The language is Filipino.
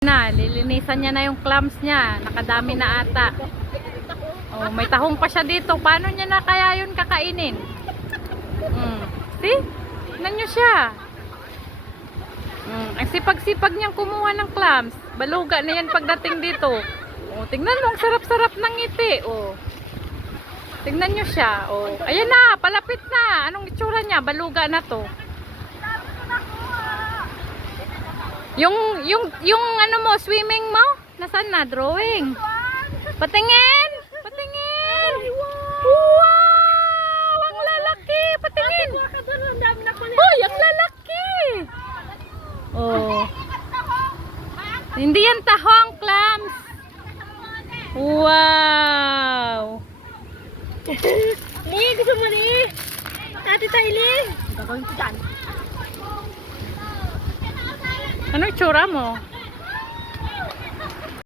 Lilinisan niya na yung clams niya. Nakadami na ata. Oh, may tahong pa siya dito. Paano niya na kaya yun kakainin? See? Tignan niyo siya. Ang sipag-sipag niyang kumuha ng clams. Baluga na yan pagdating dito. Oh, tingnan mo, ang sarap-sarap ng ngiti. Oh. Tingnan niyo siya. Oh. Ayan na, palapit na. Anong itsura niya? Baluga na to. Yung ano mo, swimming mo? Nasaan na? Drawing. Patingin! Patingin! Wow! Ang lalaki! Patingin! Hoy! Ang lalaki! Oh. Hindi yan tahong, clams. Wow! Li, gusto mo Li? Ate tayo Li. Gagawin ko dyan. Ano itsura mo?